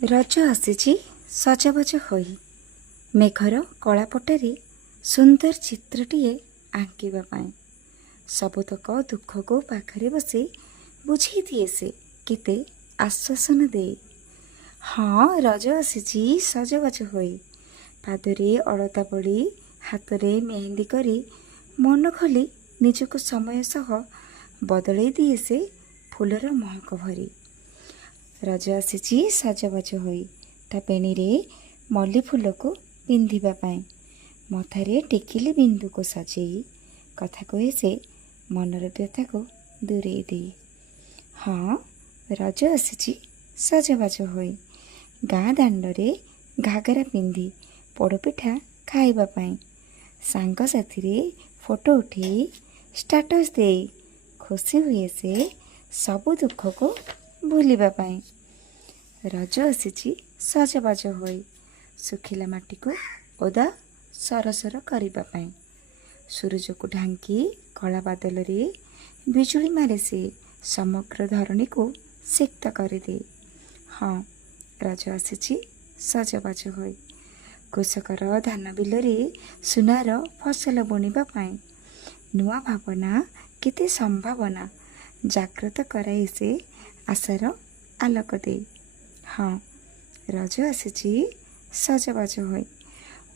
ରଜ ଆସିଛି ସଜବାଜ ହୋଇ ମେଘର କଳାପଟାରେ ସୁନ୍ଦର ଚିତ୍ରଟିଏ ଆଙ୍କିବା ପାଇଁ। ସବୁତକ ଦୁଃଖକୁ ପାଖରେ ବସି ବୁଝେଇ ଦିଏ ସେ କେତେ ଆଶ୍ୱାସନା ଦେଇ। ହଁ, ରଜ ଆସିଛି ସଜବାଜ ହୋଇ, ପାଦରେ ଅଳତା ବୋଳି ହାତରେ ମେହେନ୍ଦି କରି ମନ ଖୋଲି ନିଜକୁ ସମୟ ସହ ବଦଳେଇ ଦିଏ ସେ ଫୁଲର ମହକ ଭରି। ରଜ ଆସିଛି ସଜବାଜ ହୋଇ ତା ବେଣୀରେ ମଲ୍ଲି ଫୁଲକୁ ପିନ୍ଧିବା ପାଇଁ, ମଥାରେ ଟିକିଲି ବିନ୍ଦୁକୁ ସଜେଇ କଥା କହେ ସେ ମନର ବ୍ୟଥାକୁ ଦୂରେଇ ଦେଇ। ହଁ, ରଜ ଆସିଛି ସଜବାଜ ହୋଇ ଗାଁ ଦାଣ୍ଡରେ ଘାଗରା ପିନ୍ଧି ପୋଡ଼ପିଠା ଖାଇବା ପାଇଁ, ସାଙ୍ଗସାଥିରେ ଫଟୋ ଉଠେଇ ଷ୍ଟାଟସ୍ ଦେଇ ଖୁସି ହୁଏ ସେ ସବୁ ଦୁଃଖକୁ ଭୁଲିବା ପାଇଁ। ରଜ ଆସିଛି ସଜବାଜ ହୋଇ ଶୁଖିଲା ମାଟିକୁ ଓଦା ସରସର କରିବା ପାଇଁ, ସୂରଜକୁ ଢାଙ୍କି କଳା ବାଦଲରେ ବିଜୁଳି ମାରେ ସେ ସମଗ୍ର ଧରଣୀକୁ ସିକ୍ତ କରିଦିଏ। ହଁ, ରଜ ଆସିଛି ସଜବାଜ ହୋଇ କୃଷକର ଧାନ ବିଲରେ ସୁନାର ଫସଲ ବୁଣିବା ପାଇଁ, ନୂଆ ଭାବନା କେତେ ସମ୍ଭାବନା ଜାଗ୍ରତ କରାଇ ସେ ଆଶାର ଆଲୋକ ଦେଇ। ହଁ, ରଜ ଆସିଛି ସଜବାଜ ହୋଇ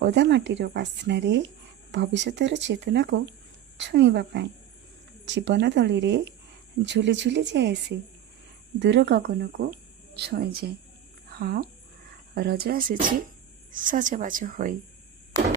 ଓଦା ମାଟିର ବାସ୍ନାରେ ଭବିଷ୍ୟତର ଚେତନାକୁ ଛୁଇଁବା ପାଇଁ, ଜୀବନ ଦୋଳିରେ ଝୁଲି ଝୁଲି ଯାଏ ସେ ଦୂର ଗଗନକୁ ଛୁଇଁଯାଏ। ହଁ, ରଜ ଆସିଛି ସଜବାଜ ହୋଇ।